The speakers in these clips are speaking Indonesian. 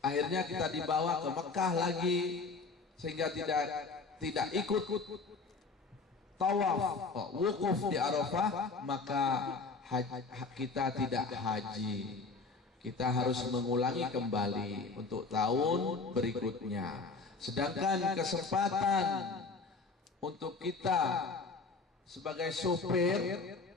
Akhirnya kita dibawa ke Mekah lagi, sehingga tidak ikut tawaf, wukuf di Arafah, maka kita tidak haji. Kita harus mengulangi kembali untuk tahun berikutnya. Sedangkan kesempatan untuk kita sebagai sopir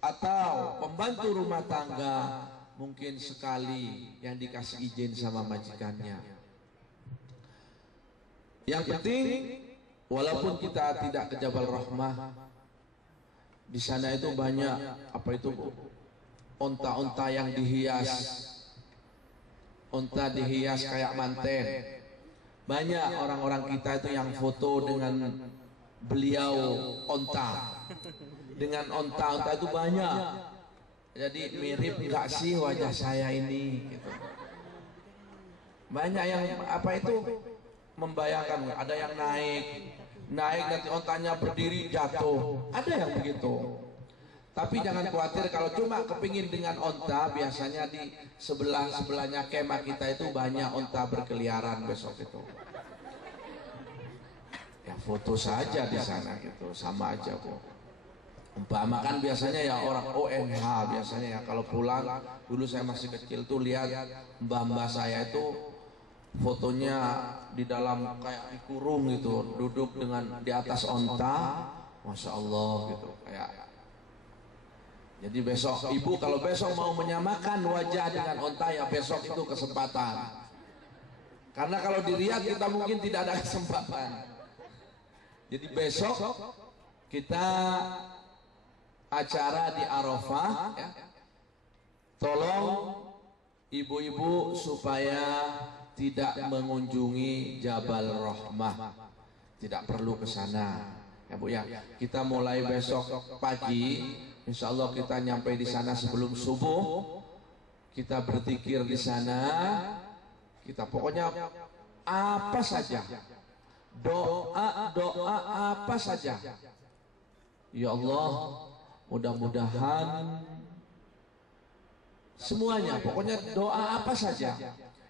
atau pembantu rumah tangga mungkin sekali yang dikasih izin sama majikannya. Yang penting, walaupun kita tidak ke Jabal Rahmah, di sana itu banyak apa itu onta-onta yang dihias, onta dihias kayak manten. Banyak orang-orang kita itu yang foto dengan beliau onta, dengan onta-onta itu banyak. Jadi mirip enggak sih wajah saya ini gitu. Banyak yang apa itu membayangkan, ada yang naik nanti ontanya berdiri jatuh, ada yang begitu. Tapi jangan khawatir, kalau cuma kepingin dengan onta, biasanya di sebelahnya kemah kita itu banyak onta berkeliaran besok itu. Ya foto saja di sana gitu, sama aja kok. Umpama kan biasanya ya orang ONH biasanya ya, kalau pulang dulu saya masih kecil tuh lihat mbah-mbah saya itu fotonya di dalam kayak dikurung gitu, duduk dengan di atas onta, masya Allah gitu kayak. Jadi besok ibu kalau besok mau menyamakan wajah dengan onta, ya besok itu kesempatan. Karena kalau dilihat kita mungkin tidak ada kesempatan. Jadi besok kita acara di Arafah ya. Tolong ibu-ibu supaya tidak mengunjungi Jabal Rahmah, tidak perlu ke sana ya Bu ya. Kita mulai besok pagi, insya Allah kita nyampe di sana sebelum subuh. Kita berzikir di sana, kita pokoknya apa saja, doa apa saja. Ya Allah, mudah-mudahan semuanya, pokoknya doa apa saja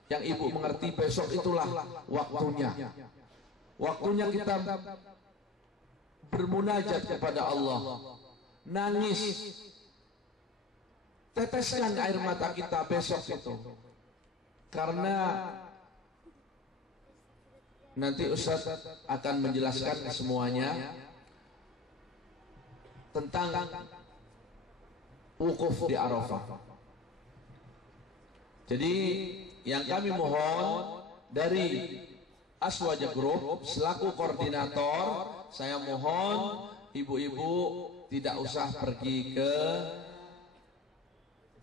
yang ibu mengerti, besok itulah waktunya. Waktunya kita bermunajat kepada Allah, nangis, teteskan air mata kita besok itu. Karena nanti Ustaz akan menjelaskan semuanya tentang wukuf di Arafah. Jadi yang kami mohon dari Aswaja Group selaku koordinator, saya mohon ibu-ibu tidak usah pergi ke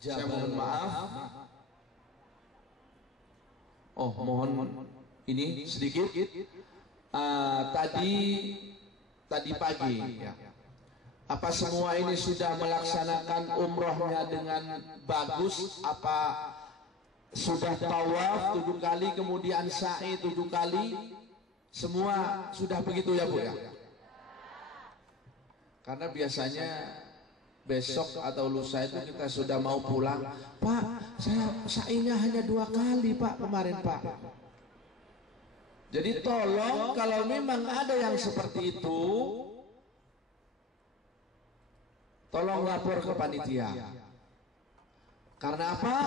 Jabal. Saya mohon maaf. Oh, mohon ini sedikit. Tadi pagi ya. Apa semua ini sudah melaksanakan umrohnya dengan bagus? Apa sudah tawaf 7 kali, kemudian sa'i 7 kali? Semua sudah begitu ya Bu ya? Karena biasanya besok atau lusa itu kita sudah mau pulang, Pak, saya sa'inya hanya 2 kali Pak kemarin Pak. Jadi tolong kalau memang ada yang seperti itu, tolong lapor ke panitia. Karena apa?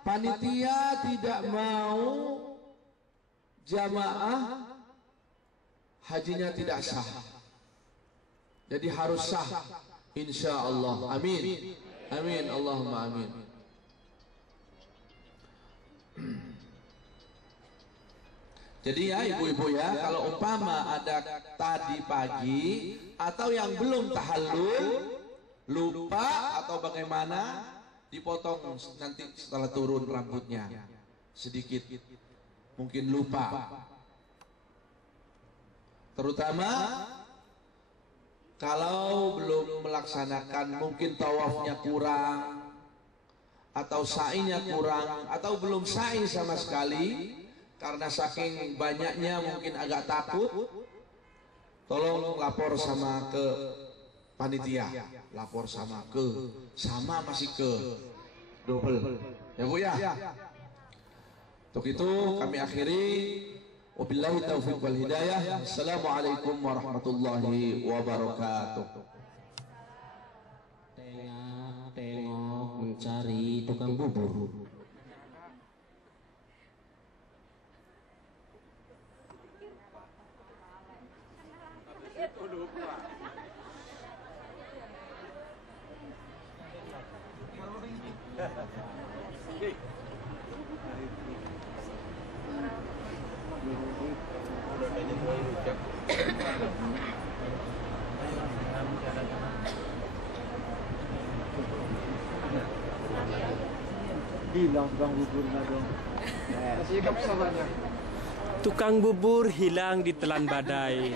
Panitia tidak mau jamaah hajinya tidak sah. Jadi harus sah, insya Allah. Amin. Amin. Allahumma amin. Jadi ya ibu-ibu ya, kalau umpama ada tadi pagi atau yang belum tahallul, lupa atau bagaimana, dipotong nanti setelah turun rambutnya sedikit, mungkin lupa. Terutama kalau belum melaksanakan, mungkin tawafnya kurang atau sa'inya kurang atau belum sa'i sama sekali, karena saking banyaknya mungkin agak takut, tolong lapor sama ke panitia, lapor sama masih ke double ya Bu ya. Untuk itu kami akhiri, wabillahi taufiq wal hidayah. Assalamualaikum warahmatullahi wabarakatuh. Tengok mencari tukang bubur. Hilang tukang buburnya dong. Sikap samanya. Tukang bubur hilang di telan badai.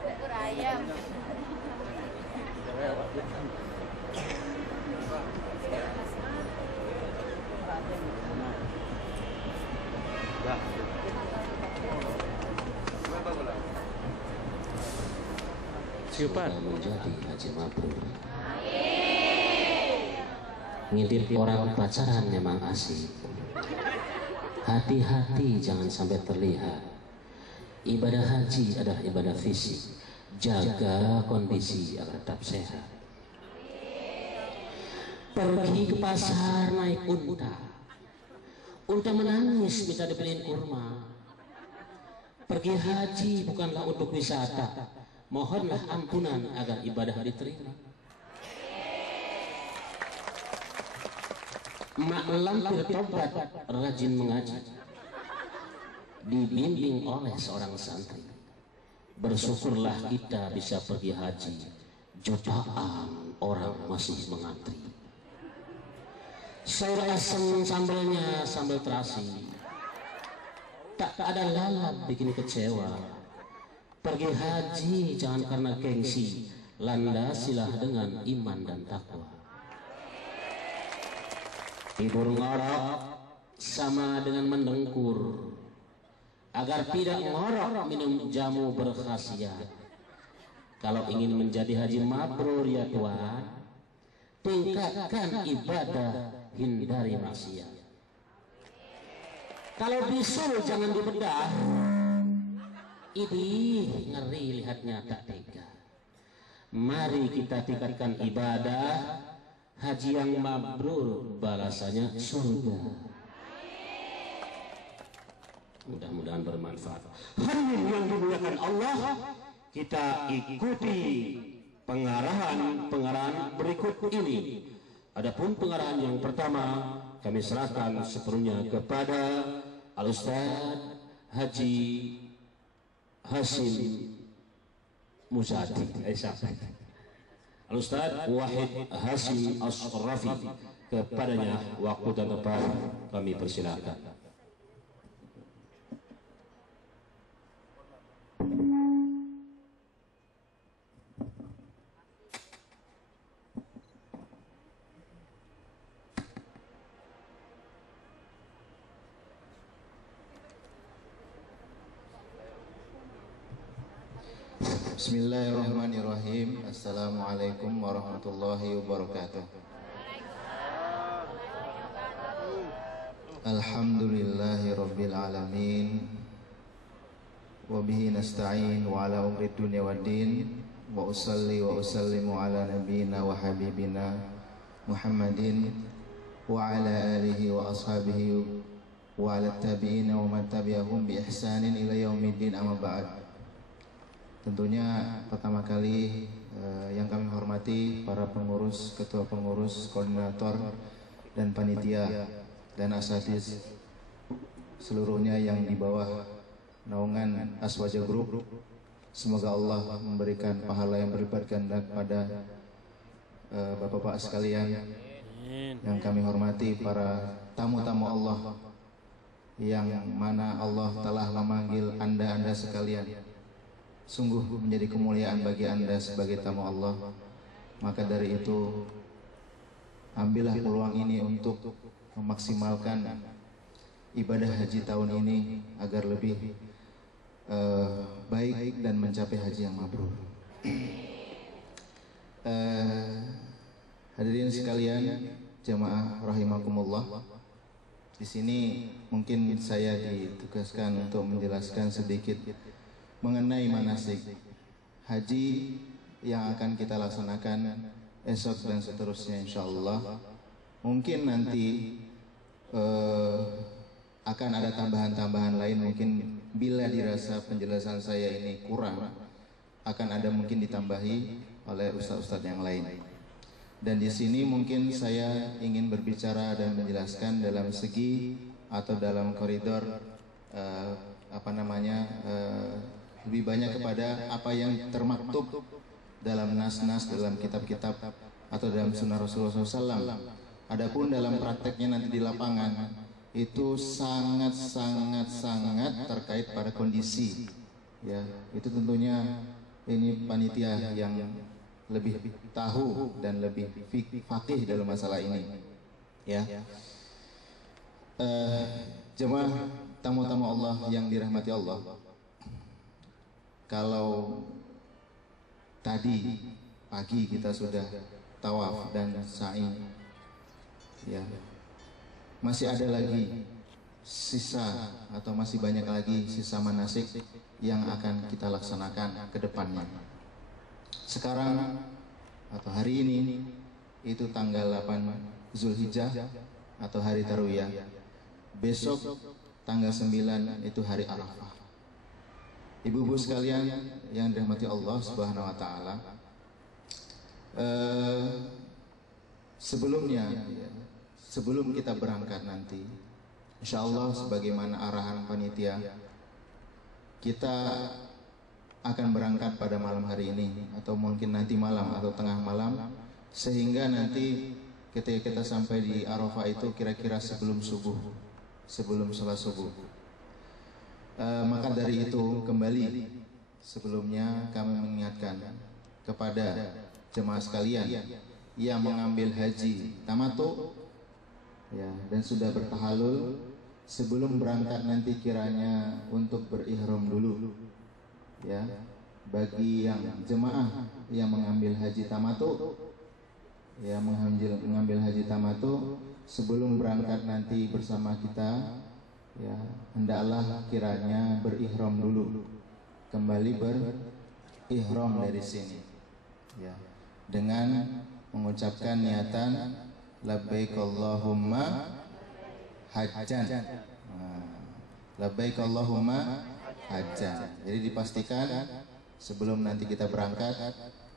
Bubur ayam. Sudah menjadi haji mabrur. Ngintip orang pacaran memang asik. Hati-hati jangan sampai terlihat. Ibadah haji adalah ibadah fisik. Jaga kondisi agar tetap sehat. Pergi ke pasar naik unta. Unta menangis minta dibeliin kurma. Pergi haji bukanlah untuk wisata. Mohonlah ampunan agar ibadah diterima. Mak lampir tobat, rajin mengaji, dibimbing oleh seorang santri. Bersyukurlah kita bisa pergi haji. Jutaan orang masih mengantri. Sayur asem sambalnya sambal terasi. Tak ada lalat bikin kecewa. Pergi haji jangan karena gengsi, landasilah dengan iman dan takwa. Tidur ngorok sama dengan mendengkur. Agar tidak ngorok minum jamu berkhasiat. Kalau ingin menjadi haji mabrur ya Tuhan, tingkatkan ibadah, hindari maksiat. Kalau bisul jangan dibedah. Idih, ngeri lihatnya tak tega. Mari kita tingkatkan ibadah. Haji yang mabrur balasannya surga. Mudah-mudahan bermanfaat. Hadirin yang dimuliakan Allah, kita ikuti pengarahan berikut ini. Adapun pengarahan yang pertama kami serahkan sepenuhnya kepada Al-Ustaz Haji Hasim Muzadi. Al-Ustaz Wahid Hasim As-Rafi. Kepadanya waktu dan tempat kami persilakan. Bismillahirrahmanirrahim. Assalamualaikum warahmatullahi wabarakatuh. Alhamdulillahi rabbil alamin. Wabihi nasta'in wa ala umri dunya waddin. Wa usalli wa usallimu ala nabiyina wa habibina Muhammadin wa ala alihi wa ashabihi wa ala tabi'ina wa man tabi'ahum bi ihsanin ila yaumiddin, amma ba'd. Tentunya pertama kali yang kami hormati para pengurus, ketua pengurus, koordinator, dan panitia, dan asatidz seluruhnya yang di bawah naungan Aswaja Group. Semoga Allah memberikan pahala yang berlipat ganda kepada bapak-bapak sekalian. Yang kami hormati para tamu-tamu Allah, yang mana Allah telah memanggil anda sekalian. Sungguh menjadi kemuliaan bagi anda sebagai tamu Allah. Maka dari itu, ambillah peluang ini untuk memaksimalkan ibadah haji tahun ini agar lebih baik dan mencapai haji yang mabrur. Hadirin sekalian, jamaah rahimakumullah. Di sini mungkin saya ditugaskan untuk menjelaskan sedikit mengenai manasik haji yang akan kita laksanakan esok dan seterusnya insyaallah. Mungkin nanti akan ada tambahan-tambahan lain, mungkin bila dirasa penjelasan saya ini kurang, akan ada mungkin ditambahi oleh ustaz-ustaz yang lain. Dan di sini mungkin saya ingin berbicara dan menjelaskan dalam segi atau dalam koridor lebih banyak kepada apa yang termaktub dalam nas-nas, dalam kitab-kitab atau dalam sunnah Rasulullah SAW. Adapun dalam prakteknya nanti di lapangan itu sangat terkait pada kondisi. Ya, itu tentunya ini panitia yang lebih tahu dan lebih faqih dalam masalah ini. Ya, jemaah tamu-tamu Allah yang dirahmati Allah. Kalau tadi pagi kita sudah tawaf dan sa'i, ya, masih ada lagi sisa atau masih banyak lagi sisa manasik yang akan kita laksanakan ke depannya. Sekarang atau hari ini itu tanggal 8 Zulhijjah atau hari Tarwiyah. Besok tanggal 9 itu hari Arafah. Ibu-ibu sekalian yang dirahmati Allah Subhanahu wa taala, sebelum kita berangkat nanti, insyaallah sebagaimana arahan panitia, kita akan berangkat pada malam hari ini atau mungkin nanti malam atau tengah malam, sehingga nanti ketika kita sampai di Arafah itu kira-kira sebelum subuh, sebelum sholat subuh. Maka dari itu kembali sebelumnya kami mengingatkan kepada jemaah sekalian yang mengambil haji tamattu, ya, dan sudah bertahalul, sebelum berangkat nanti kiranya untuk berihram dulu. Ya, bagi yang jemaah yang mengambil haji tamattu, ya, mengambil haji tamattu, sebelum berangkat nanti bersama kita, ya, hendaklah kiranya berihram dulu, kembali berihram dari sini, ya, dengan mengucapkan niatan labbaik Allahumma hajjan. Labbaik Allahumma hajjan. Jadi dipastikan sebelum nanti kita berangkat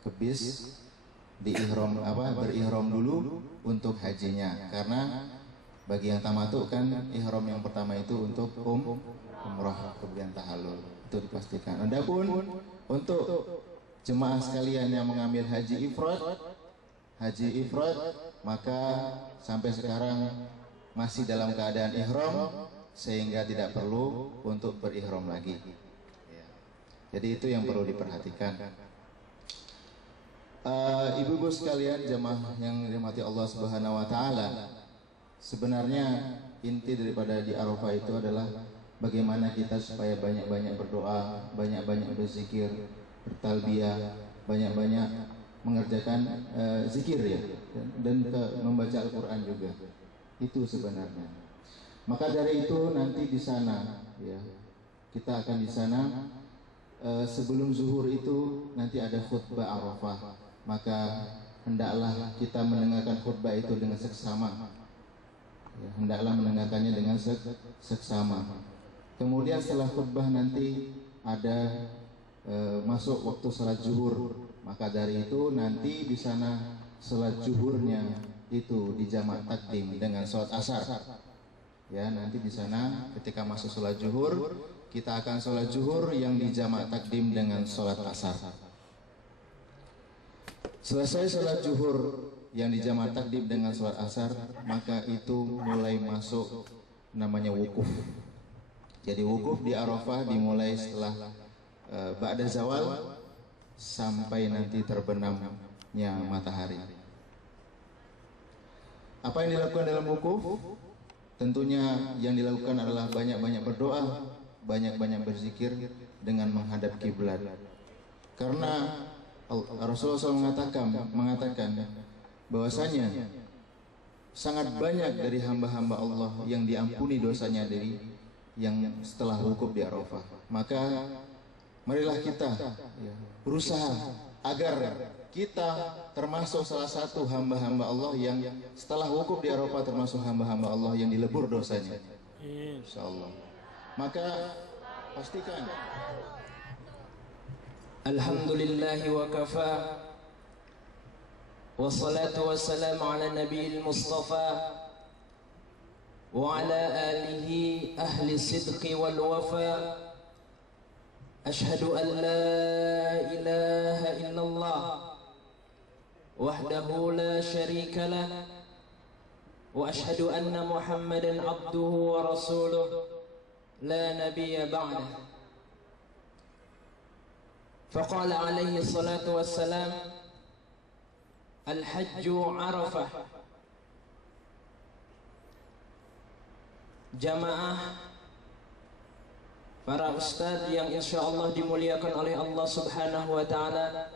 ke bis berihram dulu untuk hajinya, karena bagi yang tamattu kan ihram yang pertama itu untuk umrah kemudian tahallul, itu dipastikan. Adapun untuk jemaah sekalian yang mengambil haji ifrad, maka sampai sekarang masih dalam keadaan ihram, sehingga tidak perlu untuk berihram lagi. Jadi itu yang perlu diperhatikan. Ibu-ibu sekalian jemaah yang dirahmati Allah Subhanahu wa taala, sebenarnya inti daripada di Arafah itu adalah bagaimana kita supaya banyak-banyak berdoa, banyak-banyak berzikir, bertalbiyah, banyak-banyak mengerjakan zikir, ya, dan membaca Al-Qur'an juga. Itu sebenarnya. Maka dari itu nanti di sana, ya, kita akan di sana sebelum zuhur itu nanti ada khutbah Arafah. Maka hendaklah kita mendengarkan khutbah itu dengan seksama. Ya, hendaklah mendengarkannya dengan seksama. Kemudian setelah khutbah nanti ada masuk waktu salat zuhur. Maka dari itu nanti di sana salat zuhurnya itu dijamak takdim dengan salat asar. Ya, nanti di sana ketika masuk salat zuhur, kita akan salat zuhur yang dijamak takdim dengan salat asar. Selesai salat zuhur yang dijamak takdim dengan salat asar, maka itu mulai masuk namanya wukuf. Jadi wukuf di Arafah dimulai setelah ba'da zawal sampai nanti terbenamnya matahari. Apa yang dilakukan dalam wukuf? Tentunya yang dilakukan adalah banyak-banyak berdoa, banyak-banyak berzikir dengan menghadap kiblat. Karena Rasulullah SAW mengatakan bahwasanya sangat banyak dari hamba-hamba Allah yang diampuni dosanya dari yang setelah wukuf di Arafah. Maka marilah kita berusaha agar kita termasuk salah satu hamba-hamba Allah yang setelah wukuf di Arafah termasuk hamba-hamba Allah yang dilebur dosanya, insyaallah. Maka pastikan alhamdulillah wa kafa wassalatu wassalamu ala nabiyil mustafa وعلى آله أهل الصدق والوفاء أشهد أن لا إله إلا الله وحده لا شريك له وأشهد أن محمدا عبده ورسوله لا نبي بعده فقال عليه الصلاة والسلام الحج عرفة. Jamaah para ustadz yang insya Allah dimuliakan oleh Allah Subhanahu wa ta'ala,